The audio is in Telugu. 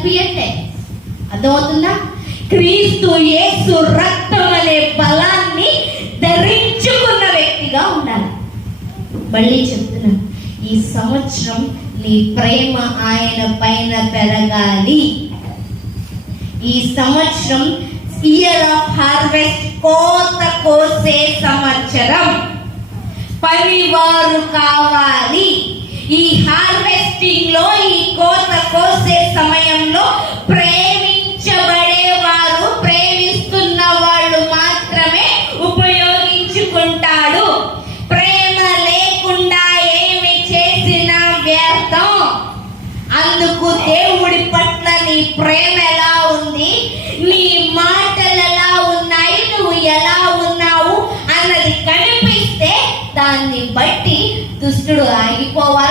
కనిపించట్టే. అర్థమవుతుందా? క్రీస్తు యేసు రక్తం అనే బలాన్ని ధరించుకున్న వ్యక్తిగా ఉండాలి. మళ్ళీ చెప్తున్నా, ఈ సంవత్సరం నీ ప్రేమ ఆయన పైన పెరగాలి. ఈ సంవత్సరం ఇయర్ ఆఫ్ హార్వెస్ట్, కోత కోసే సంవత్సరం. పనివారు కావాలి. ఈ హార్వెస్టింగ్ లో, ఈ కోత కోసే సమయంలో ప్రేమించబడేవారు, ప్రేమిస్తున్న వాళ్ళు మాత్రమే ఉపయోగించుకుంటాడు. ప్రేమ లేకుండా ఏమి చేసినా వ్యర్థం. అందుకు దేవుడి పట్ల నీ ప్రేమ ఎలా ఉంది, నీ మాటలు ఎలా ఉన్నాయి, నువ్వు ఎలా ఉన్నావు అన్నది కనిపిస్తే దాన్ని బట్టి దుష్టుడు ఆగిపోవాలి.